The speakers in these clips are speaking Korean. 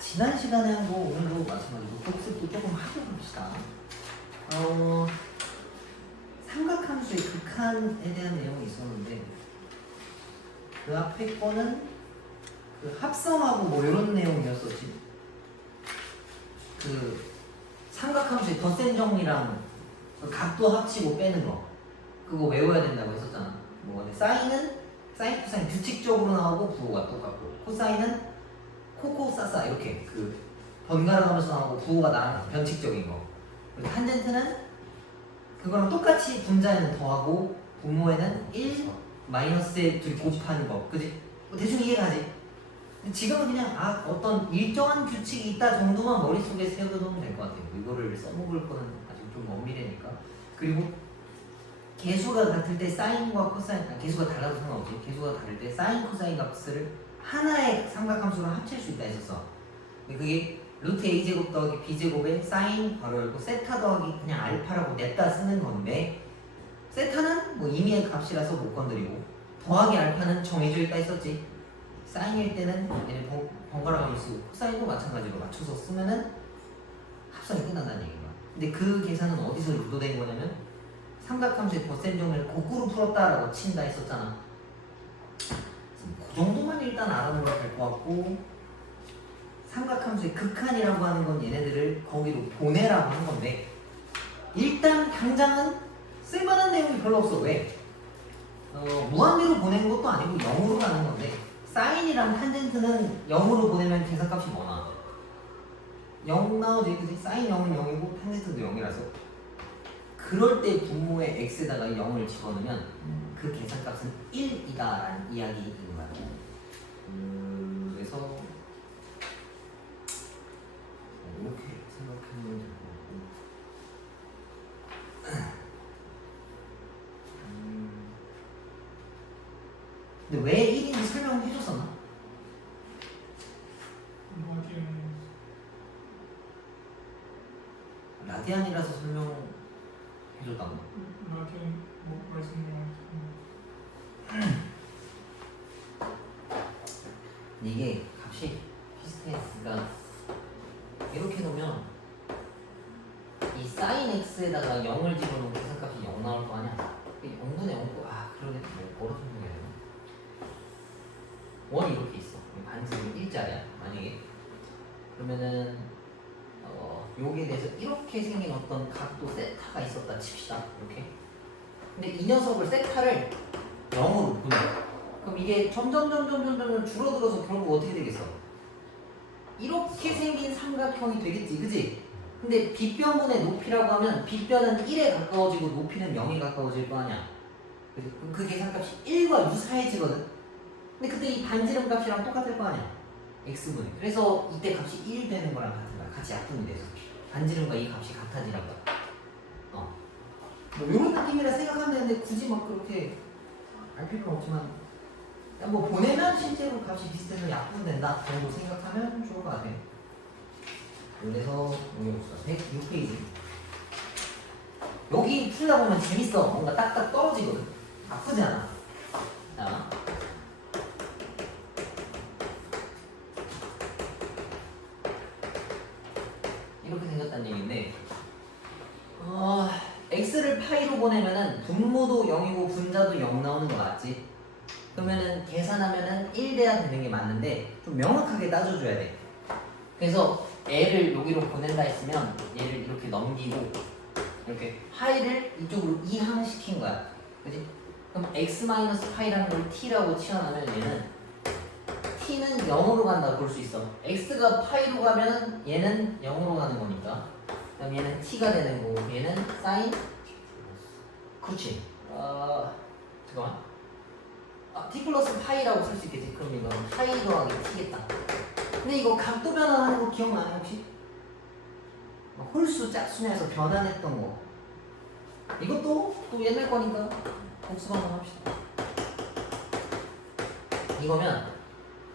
지난 시간에 한 거 오늘도 마찬가지로 복습도 조금 하고 봅시다. 삼각함수의 극한에 대한 내용이 있었는데 그 앞에 거는 그 합성하고 뭐 이런 내용이었었지. 그 삼각함수의 덧셈 정리랑 그 각도 합치고 빼는 거 그거 외워야 된다고 했었잖아. 뭐 사인은 사인 코사인 규칙적으로 나오고 부호가 똑같고 코사인은 코코사사 이렇게 그 번갈아 가면서 나오고 부호가 나는 변칙적인 거. 그리고 탄젠트는 그거랑 똑같이 분자에는 더하고 분모에는 1 마이너스에 둘 곱하는 거. 그지? 대충 이해가지? 지금은 그냥 어떤 일정한 규칙이 있다 정도만 머릿속에 세워두면 될 것 같아요. 이거를 써먹을 거는 아직 좀 먼 미래니까. 그리고 개수가 같을 때 사인과 코사인, 개수가 달라도 상관없지. 개수가 다를 때 사인, 코사인 값을 하나의 삼각함수로 합칠 수 있다 했었어. 그게 루트 a제곱 더하기 b제곱에 사인 바로 열고 세타 더하기 그냥 알파라고 냈다 쓰는 건데 세타는 뭐 임의의 값이라서 못 건드리고 더하기 알파는 정해져 있다 했었지. 사인일 때는 얘는 번갈아 가면서 쓰고 코사인도 마찬가지로 맞춰서 쓰면은 합성이 끝난다는 얘기야. 근데 그 계산은 어디서 유도된 거냐면 삼각함수의 덧셈 정리를 거꾸로 풀었다라고 친다 했었잖아. 그 정도만 일단 알아놓으면 될 것 같고 삼각함수의 극한이라고 하는 건 얘네들을 거기로 보내라고 한 건데 일단 당장은 쓸만한 내용이 별로 없어. 왜? 무한대로 보내는 것도 아니고 0으로 가는 건데 사인이랑 탄젠트는 0으로 보내면 계산값이 뭐 나와? 0 나오지. 그치? 사인 0은 0이고 탄젠트도 0이라서 그럴 때 분모의 x에다가 0을 집어넣으면 그 계산값은 1이다 라는 이야기인 거야. 그래서 이렇게 생각하면 될 것 같고 근데 왜 1인지 설명해줬었나? 라디안이라서 설명해줬다고? 라디안 뭐 말씀드렸는데 이게 값이 비슷해. 그러니까 이렇게 놓으면 이 sin x에다가 0을 집어넣으면 계산값이 0 나올 거 아니야? 0분의 0고 그러네. 뭐라 설명해야 되나? 원이 이렇게 있어. 반지름 1자리야 만약에. 그러면은 여기에 대해서 이렇게 생긴 어떤 각도 세타가 있었다 칩시다. 이렇게. 근데 이 녀석을 세타를 0으로 분해. 그럼 이게 점점 줄어들어서 결국 어떻게 되겠어? 이렇게 생긴 삼각형이 되겠지, 그지? 근데 빗변분의 높이라고 하면 빗변은 1에 가까워지고 높이는 0에 가까워질 거 아니야. 그지? 그럼 그 계산값이 1과 유사해지거든. 근데 그때 이 반지름 값이랑 똑같을 거 아니야. x분의. 그래서 이때 값이 1 되는 거랑 같은 거야. 같이 약분이 돼서 반지름과 이 값이 같아지라고. 뭐 이런 느낌이라 생각하면 되는데 굳이 막 그렇게 알 필요는 없지만 뭐 보내면 실제로 값이 비슷해서 약분된다 정도 생각하면 좋을 것 같아. 그래서 여기 봅시다. 106페이지. 여기 풀다 보면 재밌어. 뭔가 딱딱 떨어지거든. 아프지 않아. 자, 이렇게 생겼다는 얘기인데 x를 파이로 보내면은 분모도 0이고 분자도 0 나오는 거 맞지? 그러면은 계산하면은 1 돼야 되는 게 맞는데 좀 명확하게 따져줘야 돼. 그래서 애를 여기로 보낸다 했으면 얘를 이렇게 넘기고 이렇게 파이를 이쪽으로 이항시킨 거야. 그지? 그럼 x-파이라는 걸 t라고 치환하면 얘는 t는 0으로 간다고 볼 수 있어. x가 파이로 가면 얘는 0으로 가는 거니까. 그럼 얘는 t가 되는 거고 얘는 sin. 그렇지. 잠깐만. t 플러스 파이라고 쓸 수 있겠지. 그럼 이거 파이 더하기 t겠다. 근데 이거 각도 변환하는 거 기억나요 혹시? 홀수 짝수냐에서 변환했던 거. 이것도 또 옛날 거니까 복습 한번 합시다. 이거면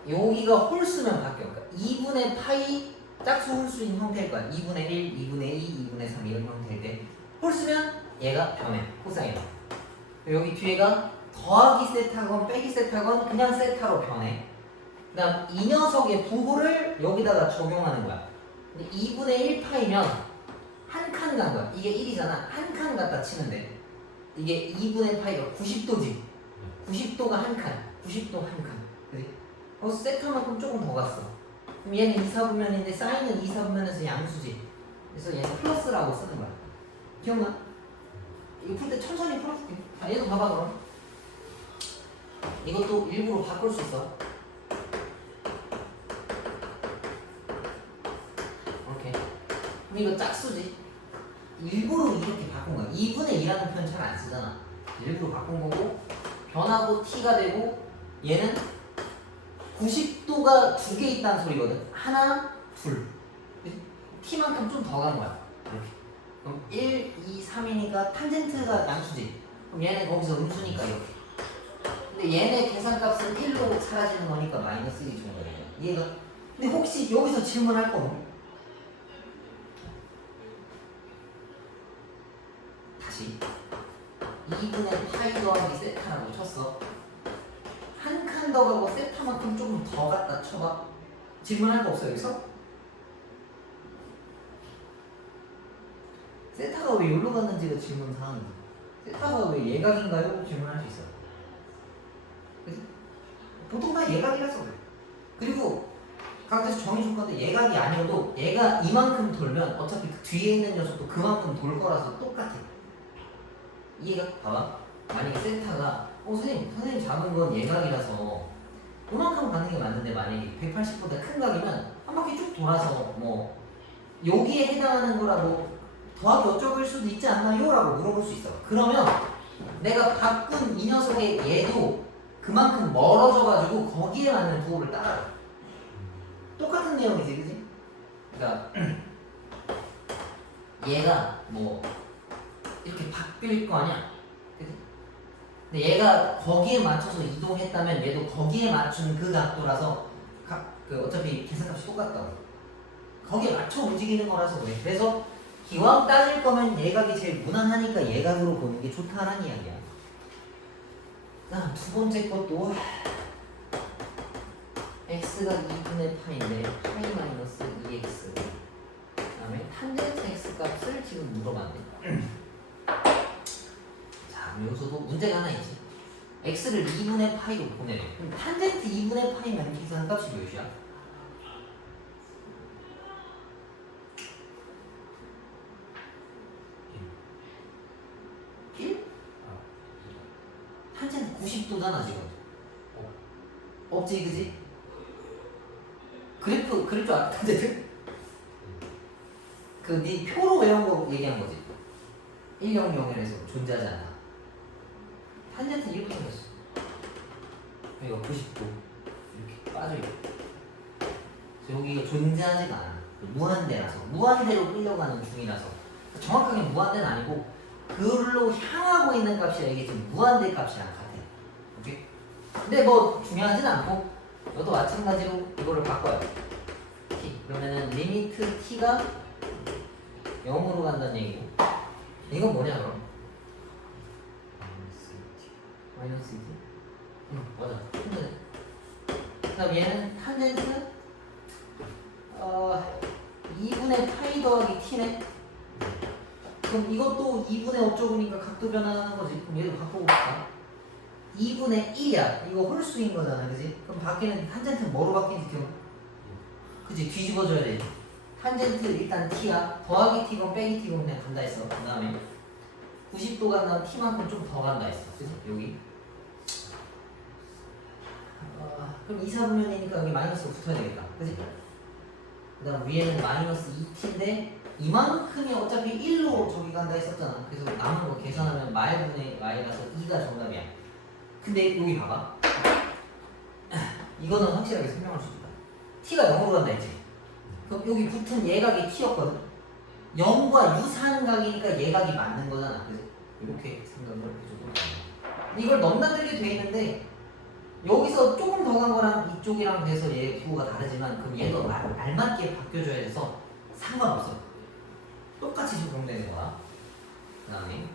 여기가 홀수면 바뀌어. 그러니까 2분의 파이 짝수 홀수인 형태일 거야. 2분의 1, 2분의 2, 2분의 3 이런 형태일 때 홀수면 얘가 변해. 코사인. 여기 뒤에가 더하기 세타건 빼기 세타건 그냥 세타로 변해. 그 다음 이 녀석의 부호를 여기다가 적용하는 거야. 근데 2분의 1파이면 한 칸 간 거야. 이게 1이잖아. 한 칸 갖다 치면 돼. 이게 2분의 파이가 90도지. 90도가 한 칸. 90도 한 칸. 그지? 그래서 세타만큼 조금 더 갔어. 그럼 얘는 2사분면인데 사인은 2사분면에서 양수지. 그래서 얘는 플러스라고 쓰는 거야. 기억나? 이거 풀 때 천천히 풀어줄게. 자, 얘도 봐봐 그럼. 이것도 일부러 바꿀 수 있어. 이렇게. 그럼 이거 짝수지. 일부러 이렇게 바꾼 거야. 2분의 2라는 표현 잘 안 쓰잖아. 일부러 바꾼 거고 변하고 t가 되고 얘는 90도가 두 개 있다는 소리거든. 하나, 둘. t만큼 좀 더 간 거야. 이렇게. 그럼 1, 2, 3이니까 탄젠트가 양수지. 그럼 얘는 거기서 음수니까 이렇게. 근데 얘네 계산값은 1로 사라지는 거니까 마이너스 1이 정도가 되는 거야. 얘가. 근데 혹시 여기서 질문할 거 다시 2분의 파이 더하기 세타라고 쳤어. 한 칸 더 가고 세타만큼 조금 더 갖다 쳐봐. 질문할 거 없어 여기서? 세타가 왜 여기로 갔는지가 질문 사항이지. 세타가 왜 예각인가요? 질문할 수 있어. 그치? 보통 다 예각이라서 그래. 그리고 각자에서 정의 줄 건데 예각이 아니어도 얘가 이만큼 돌면 어차피 그 뒤에 있는 녀석도 그만큼 돌 거라서 똑같아. 이해가? 봐봐. 만약에 세타가 선생님 잡은 건 예각이라서 그만큼 가는 게 맞는데 만약에 180보다 큰 각이면 한 바퀴 쭉 돌아서 뭐 여기에 해당하는 거라고 더하기 어쩌고일 수도 있지 않나요? 라고 물어볼 수 있어. 그러면 내가 바꾼 이 녀석의 얘도 그만큼 멀어져가지고 거기에 맞는 부호를 따라요. 똑같은 내용이지, 그지? 그러니까 얘가 뭐 이렇게 바뀔 거 아니야, 그지? 근데 얘가 거기에 맞춰서 이동했다면 얘도 거기에 맞춘 그 각도라서 어차피 계산값이 똑같다고. 거기에 맞춰 움직이는 거라서 그래. 그래서 기왕 따질 거면 예각이 제일 무난하니까 예각으로 보는 게 좋다는 이야기야. 자, 두 번째 것도 x가 2분의 파인데 파이 마이너스 2x 그 다음에 탄젠트 x 값을 지금 물어봤네. 자, 그럼 여기서도 문제가 하나 있지. x를 2분의 파이로 보내래. 그럼 탄젠트 2분의 파이면 계산값이 몇이야? 탄젠트 90도잖아 지금. 없지 그지? 그릴 줄 알아 탄젠트? 그 네 표로 외운 거 얘기한 거지. 100에서 존재하지 않아. 탄젠트 이렇게 생겼어. 여기가 90도 이렇게 빠져있고 여기가 존재하지가 않아. 무한대라서 무한대로 끌려가는 중이라서 정확하게 무한대는 아니고 그걸로 향하고 있는 값이라 이게 지금 무한대 값이랑 같아. 오케이? 근데 뭐 중요하진 않고 너도 마찬가지로 이거를 바꿔요. t 그러면은 리미트 t가 0으로 간다는 얘기고 이건 뭐냐 그럼? 마이너스 2t? 응 맞아. 힘드네. 그 다음 얘는 탄젠트 2분의 파이 더하기 t네. 그럼 이것도 2분의 어쩌고니까 각도 변화하는 거지. 그럼 얘도 바꿔봅시다. 2분의 1이야. 이거 홀수인 거잖아. 그지? 그럼 바뀌는 탄젠트는 뭐로 바뀌는지 기억? 그지? 뒤집어줘야 돼. 탄젠트 일단 t야. 더하기 t건 빼기 t건 그냥 간다 했어. 그 다음에 90도 간다면 t만큼 좀 더 간다 했어. 그지? 여기. 그럼 2사분면이니까 여기 마이너스가 붙어야 되겠다. 그지? 그 다음 위에는 마이너스 2t인데 이만큼이 어차피 1로 저기 간다 했었잖아. 그래서 남은 거 계산하면 말분의 y라서 2가 정답이야. 근데 여기 봐봐. 이거는 확실하게 설명할 수 있다. t가 0으로 간다 했지. 그럼 여기 붙은 예각이 t였거든. 0과 유사한 각이니까 예각이 맞는 거잖아. 그래서 이렇게 생각을 해줘도 이걸 넘나들게 돼 있는데 여기서 조금 더 간 거랑 이쪽이랑 돼서 얘 부호가 다르지만 그럼 얘도 알맞게 바뀌어줘야 돼서 상관없어. 똑같이 적용되는 거야. 그 다음에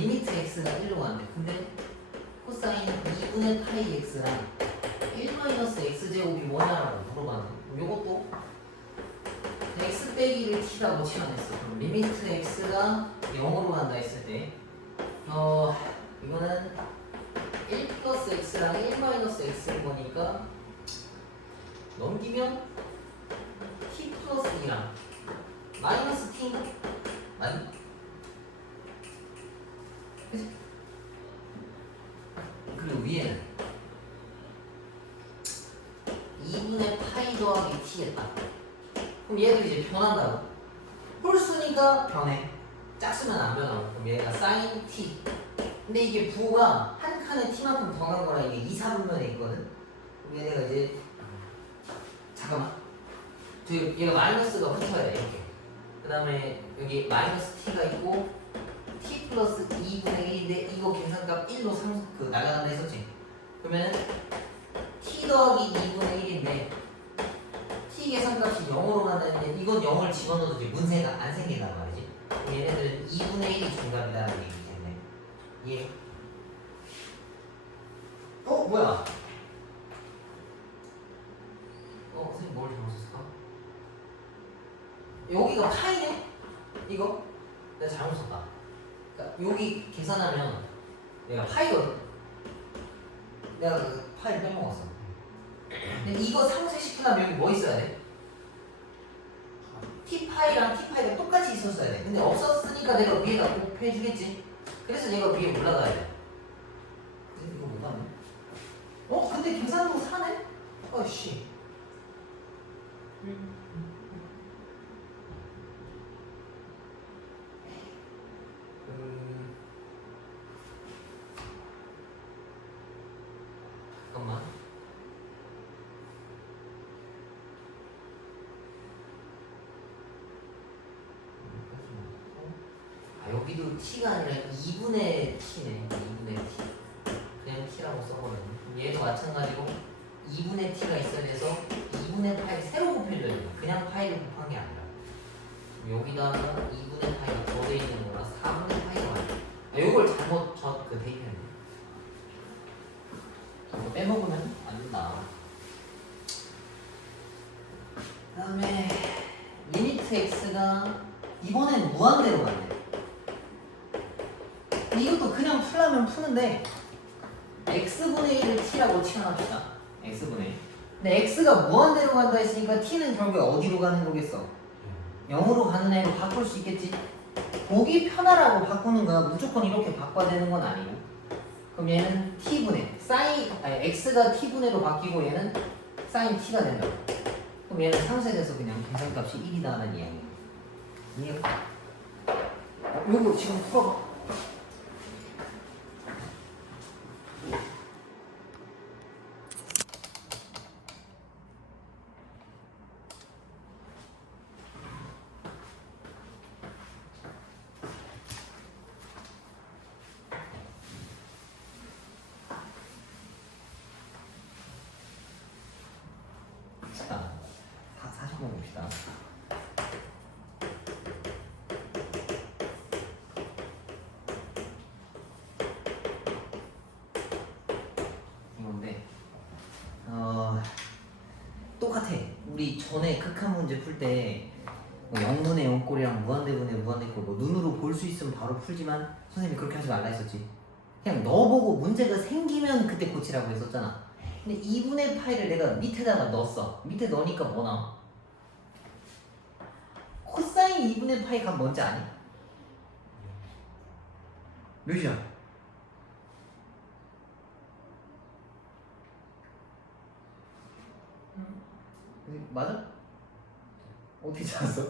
리미트 x가 1로 가는데 근데 코사인 2분의 파이 x랑 1 마이너스 x제곱이 뭐냐라고 물어봤는데 요것도 x 빼기를 t라고 치환했어. 그럼 리미트 x가 0으로 간다 했을 때 이거는 1 플러스 x랑 1 마이너스 x인 거니까 넘기면 t 플러스 2랑 마이너스 t인가? 맞니? 그치? 그리고 위에는 2분의 파이 더하기 t겠다. 그럼 얘도 이제 변한다고. 홀수니까 변해. 짝수면 안 변하고. 그럼 얘가 sin t. 근데 이게 부호가 한 칸에 t만큼 더 간 거라 이게 2, 4분면에 있거든. 그럼 얘네가 이제 잠깐만. 얘가 마이너스가 붙어야 돼 이렇게. 그 다음에 여기 마이너스 t가 있고 t 플러스 2분의 1인데 이거 계산값 1로 나가간다 했었지. 그러면 t 더하기 2분의 1인데 t 계산값이 0으로 간다는데 이건 0을 집어넣어도 이제 문제가 안 생긴단 말이지. 얘네들은 2분의 1이 정답이라는 얘기기 때문에 이해? 뭐야? 선생님 뭘 잘못했을까? 여기가 파이네? 이거? 내가 잘못 썼다. 그러니까 여기 계산하면 내가 파이거든. 내가 그 파이를 빼먹었어. 근데 이거 상쇄시키려면 여기 뭐 있어야 돼? t파이랑 t파이가 똑같이 있었어야 돼. 근데 없었으니까 내가 위에다 곱해주겠지. 그래서 얘가 위에 올라가야 돼. 이거 못 하네. 근데 계산도 사네? 씨. 잠깐만. 여기도 t가 아니라 2분의 t네. 2분의 t. 그냥 t라고 써버렸네. 얘도 마찬가지로 2분의 t가 있어야 돼서 2분의 파이 새로 곱해줘야 돼. 그냥 파이를 곱한 게 아니라. 여기다가 2분의 파이가 더돼 있는 거라 4분의 파이가 아니야. 이걸 잘못 대입했네. 이거 빼먹으면 안 된다. 그 다음에 리미트 x가 이번엔 무한대로 가네. 이것도 그냥 풀라면 푸는데 x분의 1을 t라고 치환합시다. x분의 1. 근데 x가 무한대로 간다 했으니까 t는 결국에 어디로 가는 거겠어? 0으로 가는 애로 바꿀 수 있겠지? 보기 편하라고 바꾸는 거야. 무조건 이렇게 바꿔야 되는 건 아니고. 그럼 얘는 t분의 x가 t분의로 바뀌고 얘는 sin t가 된다고. 그럼 얘는 상쇄돼서 그냥 계산값이 1이다는 이야기야. 이해가? 요거 지금 풀어봐. 자, 40번 봅시다. 이건데 똑같아. 우리 전에 극한 문제 풀 때 0분의 0꼴이랑 무한대분의 무한대꼴 눈으로 볼 수 있으면 바로 풀지만 선생님이 그렇게 하지 말라 했었지. 그냥 넣어보고 문제가 생기면 그때 고치라고 했었잖아. 근데 2분의 파이를 내가 밑에다가 넣었어. 밑에 넣으니까 뭐 나와? 코사인 2분의 파이 값 뭔지 아니? 몇이야? 맞아? 어떻게 찾았어?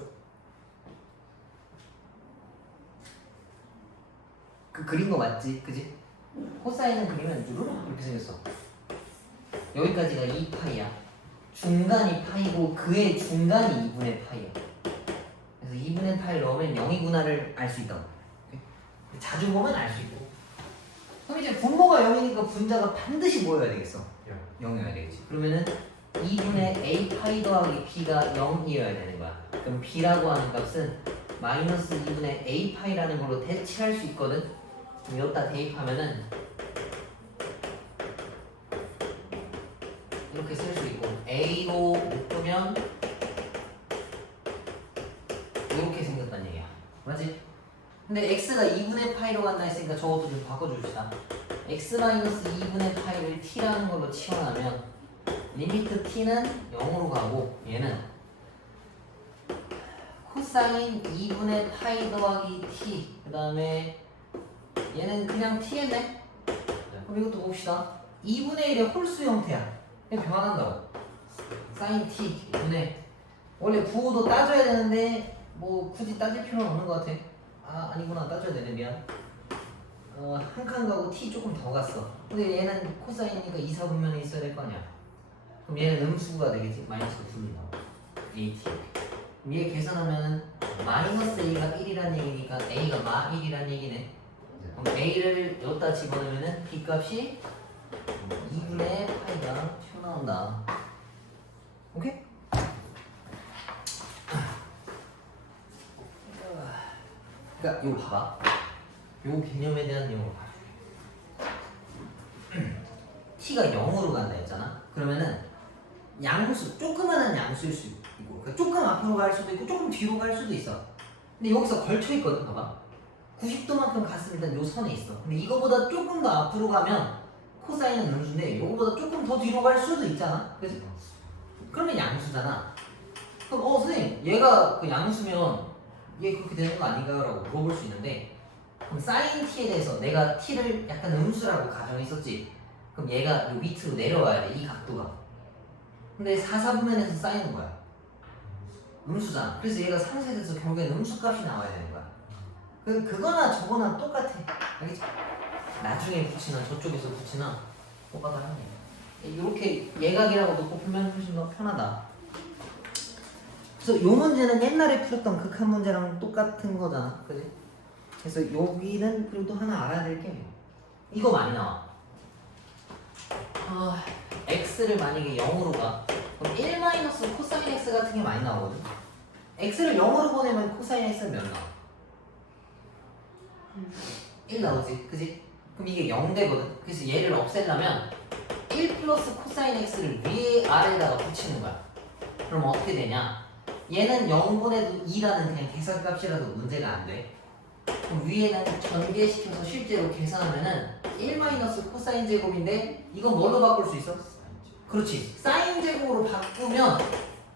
그 그린 거 맞지? 그지? 코사인은 그리면 누르륵 이렇게 생겼어. 여기까지가 2파이야. 중간이 파이고 그의 중간이 2분의 파이야. 그래서 2분의 파이를 넣으면 0이구나를 알 수 있다고. 자주 보면 알 수 있고. 그럼 이제 분모가 0이니까 분자가 반드시 뭐여야 되겠어? 0이어야 되겠지. 그러면은 2분의 a 파이 더하기 b가 0이어야 되는 거야. 그럼 b라고 하는 값은 마이너스 2분의 a 파이라는 걸로 대체할 수 있거든. 그럼 여기다 대입하면은 이렇게 쓸 수 있고 A로 묶으면 이렇게 생겼다는 얘기야. 맞지? 근데 x가 2분의 파이로 간다 했으니까 저것도 좀 바꿔줍시다. x-2분의 파이를 t라는 걸로 치환하면 리미트 t는 0으로 가고 얘는 코사인 2분의 파이 더하기 t 그 다음에 얘는 그냥 t겠네? 그럼 이것도 봅시다. 2분의 1의 홀수 형태야. 그냥 변환한다고. 사인 t 2분의 원래 부호도 따져야 되는데 뭐 굳이 따질 필요는 없는 것 같아. 아 아니구나 따져야 되네 미안. 한 칸 가고 t 조금 더 갔어. 근데 얘는 코사인이니까 2, 4분면에 있어야 될 거 아니야. 그럼 얘는 음수가 되겠지. 마이너스가 둘린다. AT. 그럼 얘 계산하면 마이너스 A가 1이란 얘기니까 A가 마 1이란 얘기네. 그럼 A를 여기다 집어넣으면 B 값이 2분의 파이가 튀어나온다. 오케이? 그러니까 이거 봐봐. 요 개념에 대한 내용을 봐. t가 0으로 간다 했잖아. 그러면은 양수, 조그마한 양수일 수 있고 그러니까 조금 앞으로 갈 수도 있고 조금 뒤로 갈 수도 있어. 근데 여기서 걸쳐 있거든. 봐봐. 90도만큼 갔으면 일단 요 선에 있어. 근데 이거보다 조금 더 앞으로 가면 코사인은 음수인데 이거보다 조금 더 뒤로 갈 수도 있잖아. 그래서 그러면 양수잖아. 그럼 선생님 얘가 그 양수면 얘 그렇게 되는 거 아닌가요? 라고 물어볼 수 있는데 그럼 사인 t에 대해서 내가 t를 약간 음수라고 가정했었지. 그럼 얘가 요 밑으로 내려와야 돼. 이 각도가. 근데 4, 4분면에서 쌓이는 거야. 음수잖아. 그래서 얘가 상쇄돼서 결국엔 음수값이 나와야 되는 거야. 그거나 저거나 똑같아. 알겠지? 나중에 붙이나 저쪽에서 붙이나 똑같아. 이렇게 예각이라고 놓고 풀면 훨씬 더 편하다. 그래서 요 문제는 옛날에 풀었던 극한 문제랑 똑같은 거잖아. 그지? 그래서 여기는 그리고 또 하나 알아야 될 게 이거 많이 나와. x를 만약에 0으로 가 그럼 1 마이너스 코사인 x 같은 게 많이 나오거든. x를 0으로 보내면 코사인 x는 몇 나와? 1 나오지. 그지? 그럼 이게 0 되거든. 그래서 얘를 없애려면 1 플러스 코사인 x를 위에 아래에다가 붙이는 거야. 그럼 어떻게 되냐? 얘는 0분해도 2라는 그냥 계산값이라도 문제가 안 돼. 그럼 위에는 전개시켜서 실제로 계산하면은 1 마이너스 코사인 제곱인데 이건 뭘로 바꿀 수 있어? 그렇지. 사인 제곱으로 바꾸면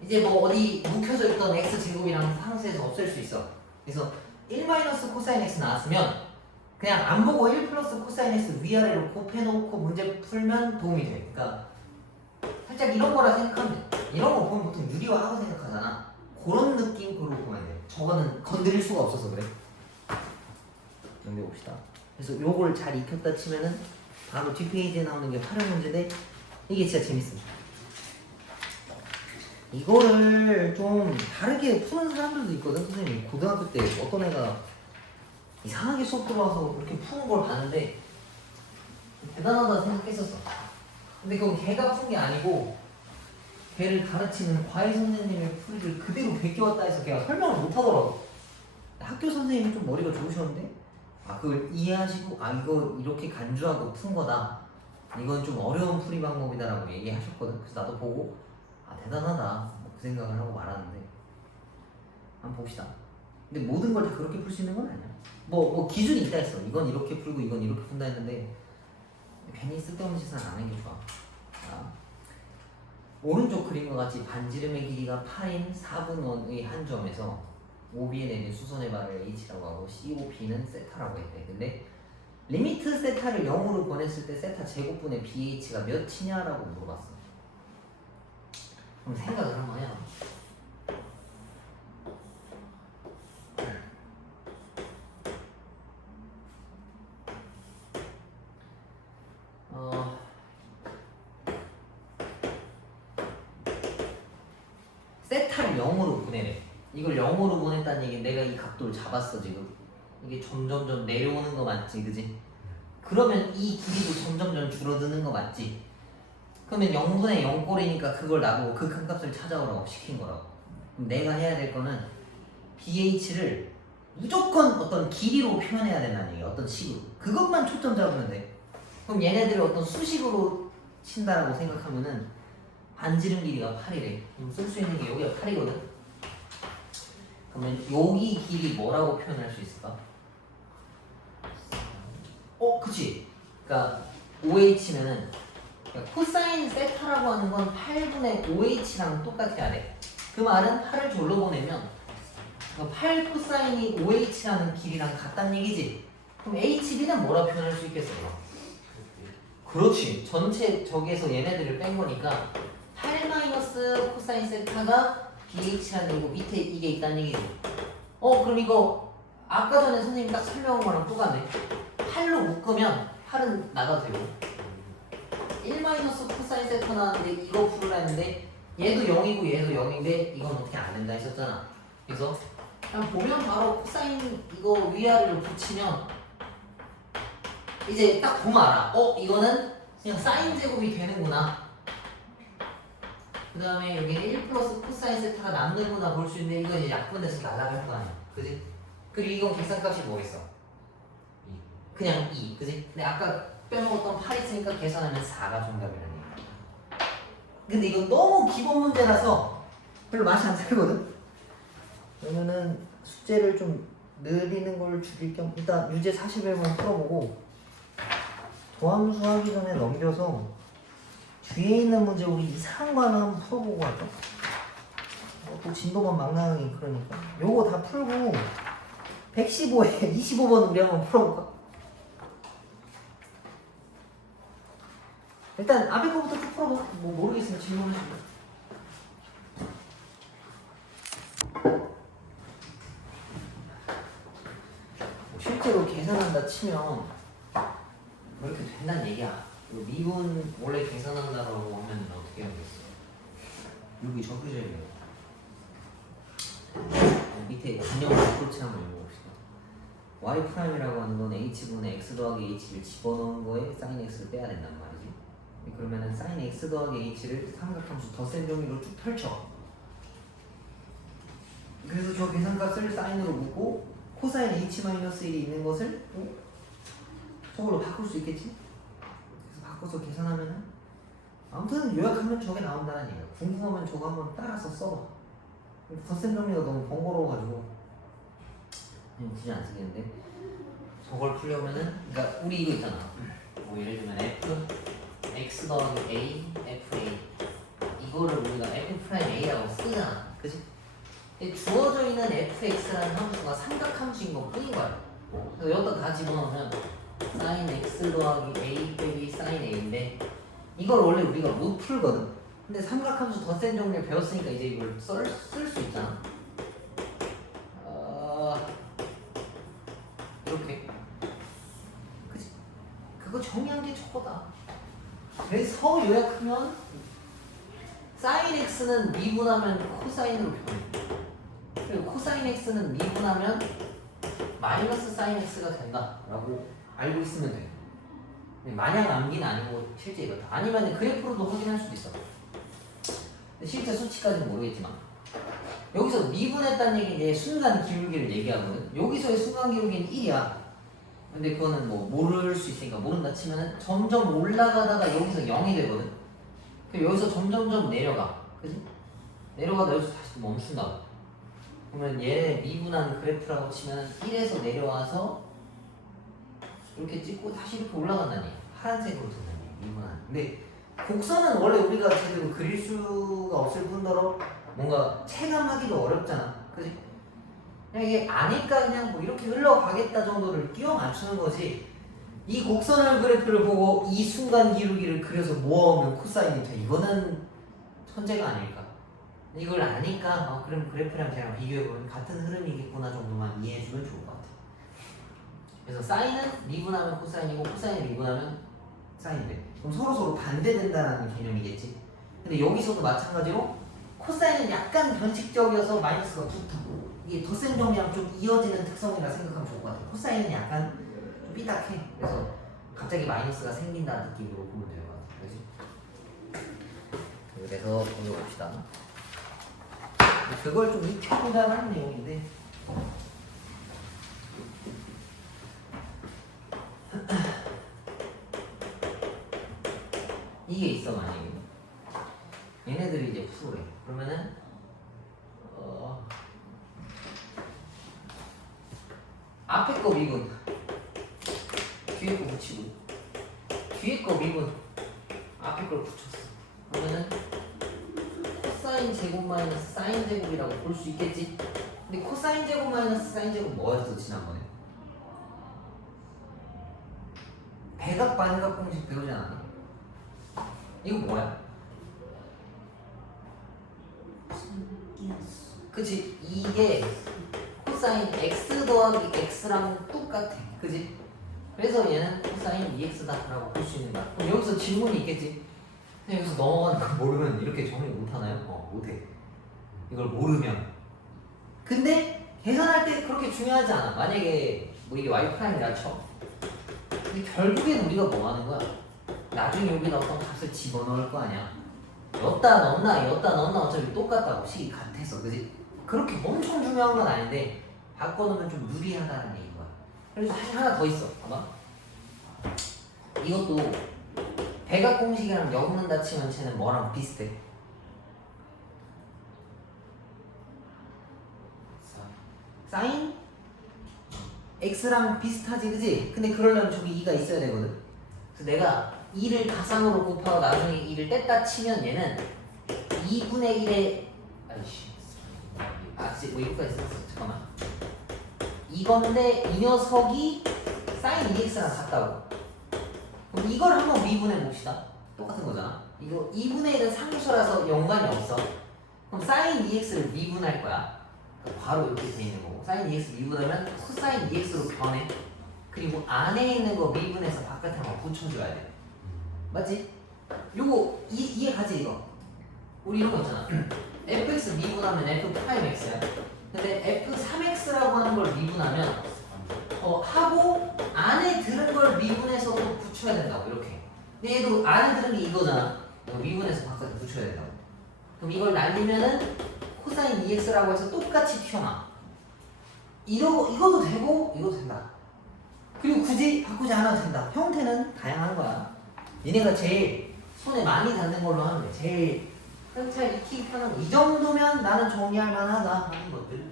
이제 뭐 어디 묵혀져 있던 x 제곱이랑 상수에서 없앨 수 있어. 그래서 1 마이너스 코사인 x 나왔으면 그냥 안 보고 1 플러스 코사인 x 위아래로 곱해놓고 문제 풀면 도움이 돼. 그러니까 살짝 이런 거라 생각하면 돼. 이런 거 보면 보통 유리화하고 생각하잖아. 그런 느낌으로 보면 돼. 저거는 건드릴 수가 없어서 그래. 넘겨봅시다. 그래서 요걸 잘 익혔다 치면은 바로 뒷페이지에 나오는 게 활용 문제인데 이게 진짜 재밌어. 이거를 좀 다르게 푸는 사람들도 있거든. 선생님이 고등학교 때 어떤 애가 이상하게 수업 들어와서 이렇게 푸는 걸 봤는데 대단하다 생각했었어. 근데 그건 걔가 푼 게 아니고 걔를 가르치는 과외 선생님의 풀이를 그대로 베껴왔다 해서 걔가 설명을 못 하더라고. 학교 선생님이 좀 머리가 좋으셨는데 그걸 이해하시고 이거 이렇게 간주하고 푼 거다. 이건 좀 어려운 풀이 방법이다라고 얘기하셨거든. 그래서 나도 보고 대단하다 그 생각을 하고 말았는데 한번 봅시다. 근데 모든 걸 다 그렇게 풀 수 있는 건 아니야. 뭐 기준이 있다 했어. 이건 이렇게 풀고 이건 이렇게 푼다 했는데 괜히 쓸데없는 짓은 안 하는 게 좋아. 오른쪽 그림과 같이 반지름의 길이가 8인 4분원의 한 점에서 OB에 내린 수선의 발을 H라고 하고 COB는 세타라고 했대. 근데 리미트 세타를 0으로 보냈을 때 세타 제곱분의 BH가 몇이냐라고 물어봤어. 그럼 생각을 한번 해봐. 세타를 0으로 보내래. 이걸 0으로 보냈다는 얘기는 내가 이 각도를 잡았어 지금. 이게 점점점 내려오는 거 맞지, 그지? 그러면 이 길이도 점점점 줄어드는 거 맞지? 그러면 0분의 0꼴이니까 그걸 나보고 극한값을 찾아오라고 시킨 거라고. 그럼 내가 해야 될 거는 BH를 무조건 어떤 길이로 표현해야 된다는 얘기야. 어떤 식으로. 그것만 초점 잡으면 돼. 그럼 얘네들을 어떤 수식으로 친다라고 생각하면은 반지름 길이가 8이래. 그럼 쓸 수 있는 게 여기가 8이거든. 그러면 여기 길이 뭐라고 표현할 수 있을까? 그치? 그러니까 OH면은 그러니까 코사인 세타라고 하는 건 8분의 OH랑 똑같아야 돼. 그 말은 8을 졸로 보내면 8 코사인이 OH라는 길이랑 같다는 얘기지. 그럼 HB는 뭐라 표현할 수 있겠어요? 그렇지. 전체 저기에서 얘네들을 뺀 거니까 8 마이너스 코사인 세타가 BH라는 얘기고 밑에 이게 있다는 얘기지. 그럼 이거 아까 전에 선생님이 딱 설명한 거랑 똑같네. 8로 묶으면 8은 나가도 되고 1 마이너스 코사인 세타 나왔는데 이거 풀으라 했는데 얘도 0이고 얘도 0인데 이건 어떻게 안 된다 했었잖아. 그래서 그냥 보면 바로 코사인 이거 위아래로 붙이면 이제 딱 보면 알아. 이거는 그냥 사인 제곱이 되는구나. 그 다음에 여기는 1 플러스 코사인 세타가 남는구나 볼 수 있는데 이건 이제 약분돼서 날아갈 거 아니야. 그지? 그리고 이건 계산값이 뭐겠어? 그냥 2. 그지? 근데 아까 빼먹었던 8 있으니까 계산하면 4가 정답이라는 얘기야. 근데 이건 너무 기본 문제라서 별로 맛이 안 살거든? 그러면은 숙제를 좀 느리는 걸 줄일 겸 일단 유제 41번 풀어보고 도함수 하기 전에 넘겨서 뒤에 있는 문제 우리 이상한 거 하나 한번 풀어보고 할까? 또 진도만 망나니 그러니까 요거 다 풀고 115에 25번 우리 한번 풀어볼까? 일단 앞에 거부터 쭉 풀어봐. 뭐 모르겠으면 질문해주세요. 실제로 계산한다 치면 그렇게 된다는 얘기야. 미분 원래 계산한다고 하면 어떻게 하겠어? 여기 적으셔야 밑에 분명을 그렇지 한번 읽어봅시다. y 프라임이라고 하는 건 h분의 x 더하기 h를 집어넣은 거에 sin x를 빼야 된단 말이지. 그러면은 sin x 더하기 h를 삼각함수 덧셈 종류로 쭉 펼쳐. 그래서 저 계산값을 sin으로 묻고 코사인 h-1이 있는 것을 저걸로 바꿀 수 있겠지? 그래서 바꿔서 계산하면은 아무튼 요약하면 저게 나온다는 얘기야. 궁금하면 저거 한번 따라서 써봐. 덧셈 정리가 너무 번거로워가지고 굳이 안 쓰겠는데 저걸 풀려면은 그러니까 우리 이거 있잖아. 뭐 예를 들면 f x 더하기 a f a 이거를 우리가 f 프라임 a라고 쓰잖아. 그치? 주어져 있는 fx라는 함수가 삼각함수인 것 뿐인 거야. 그래서 여기다 다 집어넣으면 sin x 더하기 a 빼기 sin a인데 이걸 원래 우리가 못 풀거든. 근데 삼각함수 덧셈 정리를 배웠으니까 이제 이걸 쓸 수 있잖아. 이렇게. 그치? 그거 정리한 게 저거다. 그래서 요약하면 sin x는 미분하면 코사인으로 표현해. 그리고 코사인 x는 미분하면 마이너스 사인 x가 된다라고 알고 있으면 돼. 마냥 암기는 아니고 실제 이렇다. 아니면 그래프로도 확인할 수도 있어. 근데 실제 수치까지는 모르겠지만 여기서 미분했다는 얘기는 이제 순간 기울기를 얘기하거든. 여기서의 순간 기울기는 1이야. 근데 그거는 뭐 모를 수 있으니까 모른다 치면은 점점 올라가다가 여기서 0이 되거든. 그럼 여기서 점점점 내려가. 그지? 내려가다 여기서 다시 멈춘다고. 그러면 얘 미분한 그래프라고 치면 1에서 내려와서 이렇게 찍고 다시 이렇게 올라간다니. 파란색으로 되는 미분한. 근데 곡선은 원래 우리가 제대로 그릴 수가 없을 뿐더러 뭔가 체감하기도 어렵잖아. 그지? 그냥 이게 아니까 그냥 뭐 이렇게 흘러가겠다 정도를 끼워 맞추는 거지. 이 곡선을 그래프를 보고 이 순간 기울기를 그려서 모아오면 코사인이 돼. 이거는 천재가 아닐까. 이걸 아니까 그럼 그래프랑 걔랑 비교해보면 같은 흐름이겠구나 정도만 이해해주면 좋을 것 같아. 그래서 사인은 미분하면 코사인이고 코사인을 미분하면 사인이. 그럼 서로 반대된다는 개념이겠지. 근데 여기서도 마찬가지로 코사인은 약간 변칙적이어서 마이너스가 붙어. 이게 덧셈 정리랑 좀 이어지는 특성이라 생각하면 좋을 것 같아. 코사인은 약간 좀 삐딱해. 그래서 갑자기 마이너스가 생긴다는 느낌으로 보면 될 것 같아. 그지? 그래서 보여봅시다. 그걸 좀 익혀보자는 내용인데 이게 있어 만약에 얘네들이 이제 풀어래. 그러면은 앞에 거 미분 뒤에 거 붙이고 뒤에 거 미분 앞에 걸 붙였어. 그러면은 코사인 제곱 마이너스 사인 제곱이라고 볼 수 있겠지? 근데 코사인 제곱 마이너스 사인 제곱 뭐였어 지난번에? 대각 반각 공식 배우지 않았니? 이거 뭐야? 그치? 이게 코사인 x 더하기 x랑 똑같아. 그치? 그래서 얘는 코사인 2x다 라고 볼 수 있는 거야. 그럼 여기서 질문이 있겠지? 근데 여기서 넘어가는 거 모르면 이렇게 정리 못하나요? 못해. 이걸 모르면. 근데 계산할 때 그렇게 중요하지 않아. 만약에 뭐 이게 y''이라 쳐. 근데 결국엔 우리가 뭐 하는 거야? 나중에 여기다 어떤 값을 집어넣을 거 아니야. 였다 넣나 어차피 똑같다고. 식이 같아서. 그지? 그렇게 엄청 중요한 건 아닌데 바꿔놓으면 좀 유리하다는 얘기인 거야. 그래서 사실 하나 더 있어. 봐봐. 이것도 대각 공식이랑 엮는다 치면 쟤는 뭐랑 비슷해? 사인? x랑 비슷하지, 그지? 근데 그러려면 저기 2가 있어야 되거든. 그래서 내가 2를 가상으로 곱하고 나중에 2를 뗐다 치면 얘는 2분의 1에 뭐 이거까지 있었어. 잠깐만. 이건데 이 녀석이 사인 2x랑 같다고. 그럼 이걸 한번 미분해 봅시다. 똑같은 거잖아. 이거 2분의 1은 상수라서 연관이 없어. 그럼 사인 2x를 미분할 거야. 바로 이렇게 돼 있는 거고. 사인 2x 미분하면 코사인 2x로 변해. 그리고 안에 있는 거 미분해서 바깥에 한번 붙여줘야 돼. 맞지? 요거 이해 가지 이거. 우리 이런 거 있잖아. fx 미분하면 f 프라임 x야. 근데 f3x라고 하는 걸 미분하면 하고 안에 들은 걸 미분해서 또 붙여야 된다고. 이렇게. 근데 얘도 안에 들은 게 이거잖아. 이거 미분해서 바깥에 붙여야 된다고. 그럼 이걸 날리면은 코사인 2x라고 해서 똑같이 튀어나와. 이거도 되고 이것도 된다. 그리고 굳이 바꾸지 않아도 된다. 형태는 다양한 거야. 얘네가 제일 손에 많이 닿는 걸로 하면 돼. 제일 잘 익히기 편한 거. 이 정도면 나는 정리할 만하다 하는 것들.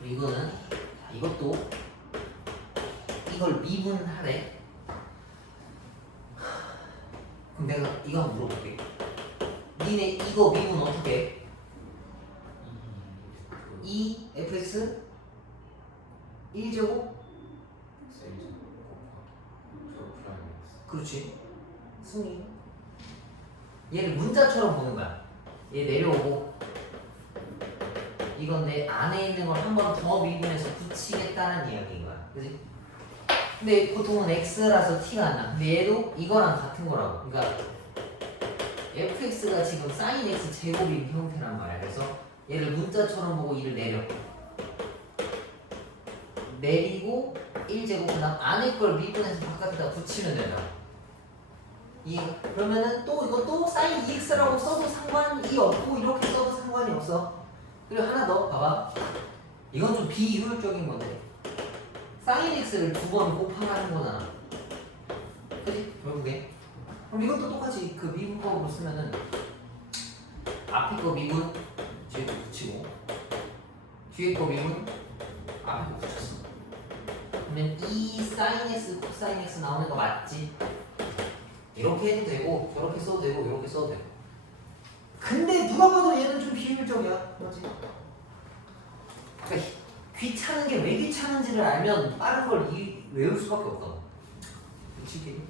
그리고 이거는 이것도 이걸 미분하래. 그럼 내가 이거 한번 물어볼게. 니네 이거 미분 어떻게 해? 2fx 1제곱? 그렇지. 승리. 얘를 문자처럼 보는 거야. 얘 내려오고 이건 내 안에 있는 걸 한 번 더 미분해서 붙이겠다는 이야기인 거야. 그지? 근데 보통은 x라서 t가 안 나. 근데 얘도 이거랑 같은 거라고. 그러니까 fx가 지금 sin x 제곱인 형태란 말이야. 그래서 얘를 문자처럼 보고 2를 내리고 1제곱 그다음 안에 걸 미분해서 바깥에다 붙이면 된다. 그러면은 또 이것도 sin 2x라고 써도 상관이 없고 이렇게 써도 상관이 없어. 그리고 하나 더 봐봐. 이건 좀 비효율적인 건데 sin x를 두 번 곱하는 거잖아. 그치? 결국에. 그럼 이것도 똑같이 그 미분법으로 쓰면은 앞에 거 미분 뒤에 거 붙이고 뒤에 거 미분 앞에 거 붙였어. 그러면 이 sin x, 코사인 x 나오는 거 맞지? 이렇게 해도 되고 저렇게 써도 되고 이렇게 써도 되고. 근데 누가 봐도 얘는 좀 비효율적이야. 맞지? 그러니까 귀찮은 게 왜 귀찮은지를 알면 빠른 걸 외울 수밖에 없다. 미치겠니?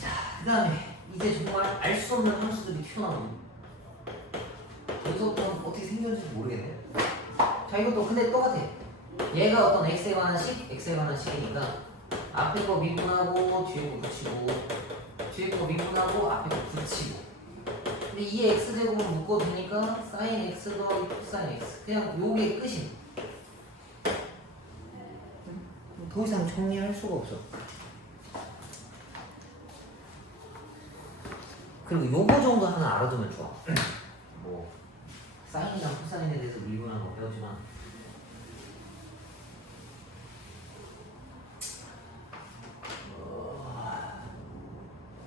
자, 그 다음에 이제 정말 알 수 없는 함수들이 튀어나오는. 여기서부터 어떻게 생겼는지 모르겠네. 자, 이것도 근데 똑같아. 얘가 어떤 x에 관한 식이니까 앞에 거 미분하고 뒤에 거 붙이고 뒤에 거 미분하고 앞에 거 붙이고. 근데 이 x제곱을 묶어도 되니까 sin x 더하기 코사인 x. 그냥 요게 끝임. 더 이상 정리할 수가 없어. 그리고 요거 정도 하나 알아두면 좋아. 뭐 사인이랑 코사인에 대해서 미분하는 거 배웠지만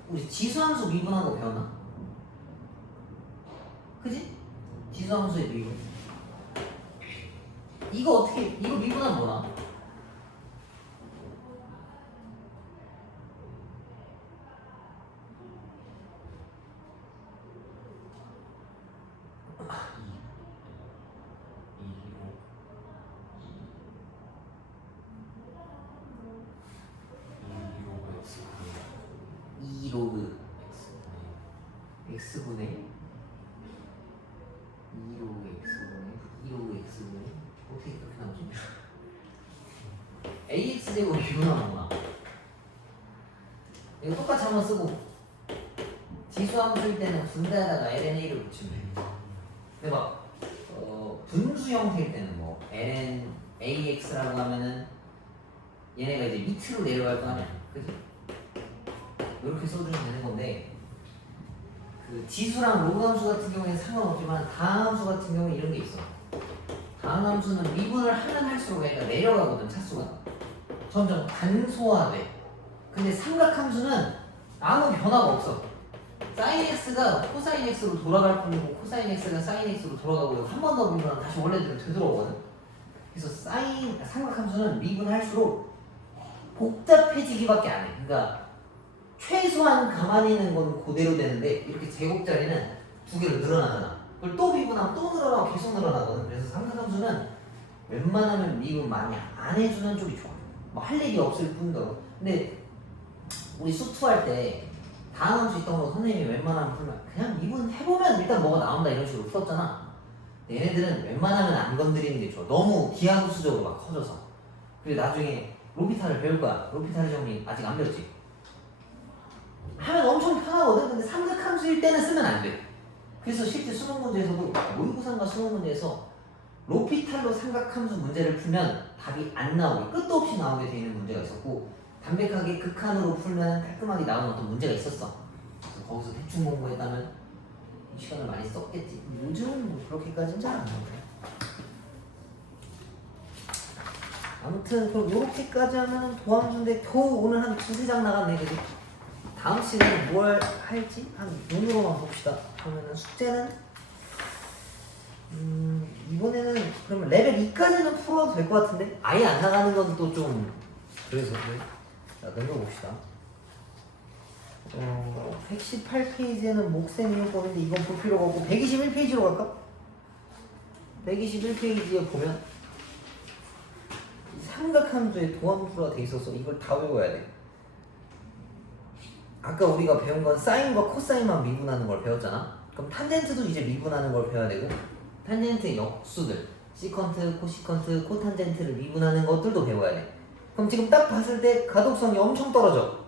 우리 지수함수 미분한 거 배웠나? 그지? 지수함수의 미분. 이거 어떻게 이거 미분하면 뭐나? 이 로그 x분의 2로그 x분의 2로그 x분의 어떻게 그렇게 나오지? ax제곱 미분하면 뭐나? 이거 똑같이 한번 쓰고 지수함수일 때는 분자에다가 lna를 붙이면 돼. 근데 막 분수 형태일 때는 뭐 ln ax라고 하면은 얘네가 이제 밑으로 내려갈 거 아니야, 그지? 이렇게 써주면 되는 건데 그 지수랑 로그 함수 같은 경우에는 상관없지만 다항 함수 같은 경우는 이런 게 있어. 다항 함수는 미분을 하면 할수록 얘가 내려가거든, 차수가. 점점 간소화돼. 근데 삼각 함수는 아무 변화가 없어. sin x가 코사인 x로 돌아갈 뿐이고 코사인 x가 sin x로 돌아가고 한 번 더 미분하면 다시 원래대로 되돌아오거든. 그래서 삼각 함수는 미분할수록 복잡해지기밖에 안 해. 그러니까 최소한 가만히 있는 건 그대로 되는데 이렇게 제곱자리는 두 개로 늘어나잖아. 그걸 또 미분하면 또 늘어나고 계속 늘어나거든. 그래서 삼각함수는 웬만하면 미분 많이 안 해주는 쪽이 좋아. 뭐 할 일이 없을 뿐더러. 근데 우리 수투 할 때 다항함수 있던 거 선생님이 웬만하면 풀면 그냥 미분 해보면 일단 뭐가 나온다 이런 식으로 풀었잖아. 얘네들은 웬만하면 안 건드리는 게 좋아. 너무 기하급수적으로 막 커져서. 그리고 나중에 로피탈을 배울 거야. 로피탈 정리 아직 안 배웠지? 하면 엄청 편하거든. 근데 삼각함수일 때는 쓰면 안 돼. 그래서 실제 수능 문제에서도 모의고사인가 수능 문제에서 로피탈로 삼각함수 문제를 풀면 답이 안 나오게 끝도 없이 나오게 되어 있는 문제가 있었고 담백하게 극한으로 풀면 깔끔하게 나오는 어떤 문제가 있었어. 그래서 거기서 대충 공부했다면 이 시간을 많이 썼겠지. 요즘은 뭐 그렇게까지는 잘 안 나오네. 아무튼 그럼 요렇게까지 하면 도함수인데 겨우 오늘 한 두세 장 나갔네, 그지? 다음 시간에 뭘 할지 한 눈으로만 봅시다. 그러면은 숙제는 이번에는 그러면 레벨 2까지는 풀어도 될 것 같은데 아예 안 나가는 건 또 좀 그래서 자 넘겨봅시다. 118페이지에는 목셈 이용법인데 이건 볼 필요가 없고 121페이지로 갈까? 121페이지에 보면 삼각함수의 도함수가 돼 있어서 이걸 다 외워야 돼. 아까 우리가 배운 건 사인과 코사인만 미분하는 걸 배웠잖아. 그럼 탄젠트도 이제 미분하는 걸 배워야 되고 탄젠트의 역수들 시컨트, 코시컨트, 코탄젠트를 미분하는 것들도 배워야 돼. 그럼 지금 딱 봤을 때 가독성이 엄청 떨어져.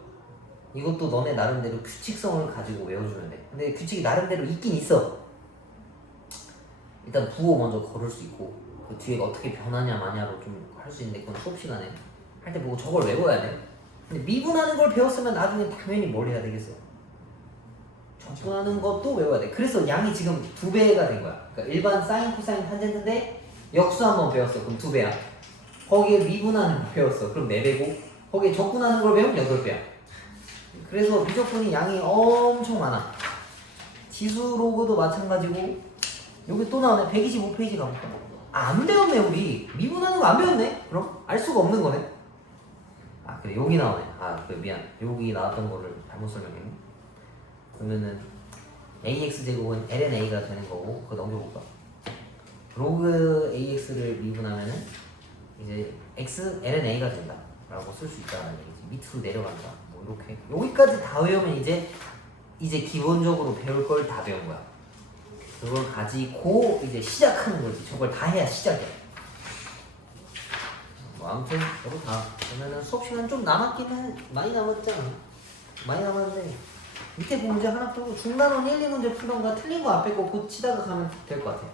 이것도 너네 나름대로 규칙성을 가지고 외워주면 돼. 근데 규칙이 나름대로 있긴 있어. 일단 부호 먼저 걸을 수 있고 그 뒤에 어떻게 변하냐 마냐로 좀 할 수 있는데 그건 수업 시간에 할 때 보고 저걸 외워야 돼. 근데 미분하는 걸 배웠으면 나중에 당연히 뭘 해야 되겠어? 적분하는 것도 외워야 돼. 그래서 양이 지금 2배가 된 거야. 그러니까 일반 사인, 코사인, 탄젠트인데 역수 한번 배웠어. 그럼 2배야. 거기에 미분하는 걸 배웠어. 그럼 4배고 거기에 적분하는 걸 배우면 8배야. 그래서 미적분이 양이 엄청 많아. 지수 로그도 마찬가지고 여기 또 나오네. 125페이지 가볼까? 안 배웠네 우리. 미분하는 거 안 배웠네? 그럼 알 수가 없는 거네. 아 그래 여기 나오네. 아 그래 미안. 여기 나왔던 거를 잘못 설명했네. 그러면은 ax제곱은 lna가 되는 거고 그거 넘겨볼까? 로그 ax를 미분하면은 이제 x lna가 된다 라고 쓸 수 있다는 얘기지. 밑으로 내려간다 뭐 이렇게 여기까지 다 외우면 이제 기본적으로 배울 걸 다 배운 거야. 그걸 가지고 이제 시작하는 거지. 저걸 다 해야 시작이야. 뭐 아무튼 저거 다 그러면은 수업 시간 좀 남았긴 해. 많이 남았잖아. 많이 남았는데 밑에 문제 하나 풀고 중간원 1, 2문제 풀던가 틀린 거 앞에 거 고치다가 가면 될 것 같아.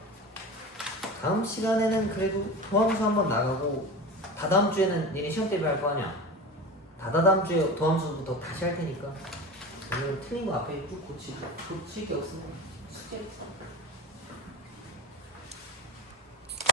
다음 시간에는 그래도 도함수 한번 나가고 다다음 주에는 니네 시험 대비 할 거 아니야. 다다음 주에 도함수부터 다시 할 테니까 오늘 틀린 거 앞에 쭉 고칠 게 없으면 숙제